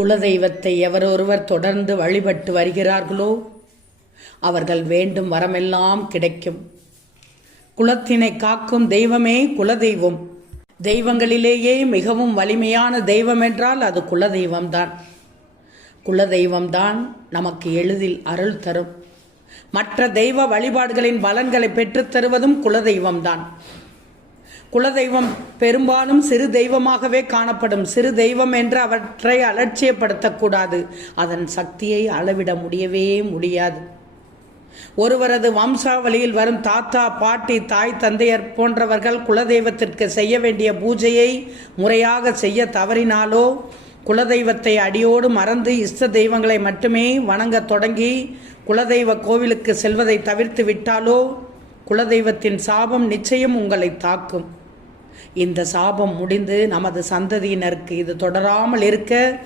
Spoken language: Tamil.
குலதெய்வத்தை எவரொருவர் தொடர்ந்து வழிபட்டு வருகிறார்களோ அவர்கள் வேண்டும் வரமெல்லாம் கிடைக்கும். குலத்தினை காக்கும் தெய்வமே குலதெய்வம். தெய்வங்களிலேயே மிகவும் வலிமையான தெய்வம் என்றால் அது குலதெய்வம்தான். குலதெய்வம்தான் நமக்கு எளிதில் அருள் தரும். மற்ற தெய்வ வழிபாடுகளின் பலன்களை பெற்றுத்தருவதும் குலதெய்வம்தான். குலதெய்வம் பெரும்பாலும் சிறு தெய்வமாகவே காணப்படும். சிறு தெய்வம் என்று அவற்றை அலட்சியப்படுத்தக்கூடாது. அதன் சக்தியை அளவிட முடியவே முடியாது. ஒருவரது வம்சாவளியில் வரும் தாத்தா, பாட்டி, தாய், தந்தையர் போன்றவர்கள் குலதெய்வத்திற்கு செய்ய வேண்டிய பூஜையை முறையாக செய்ய தவறினாலோ, குலதெய்வத்தை அடியோடு மறந்து இஷ்ட தெய்வங்களை மட்டுமே வணங்க தொடங்கி குலதெய்வ கோவிலுக்கு செல்வதை தவிர்த்து விட்டாலோ, குலதெய்வத்தின் சாபம் நிச்சயம் உங்களை தாக்கும். இந்த சாபம் முடிந்து நமது சந்ததியினருக்கு இது தொடராமல் இருக்க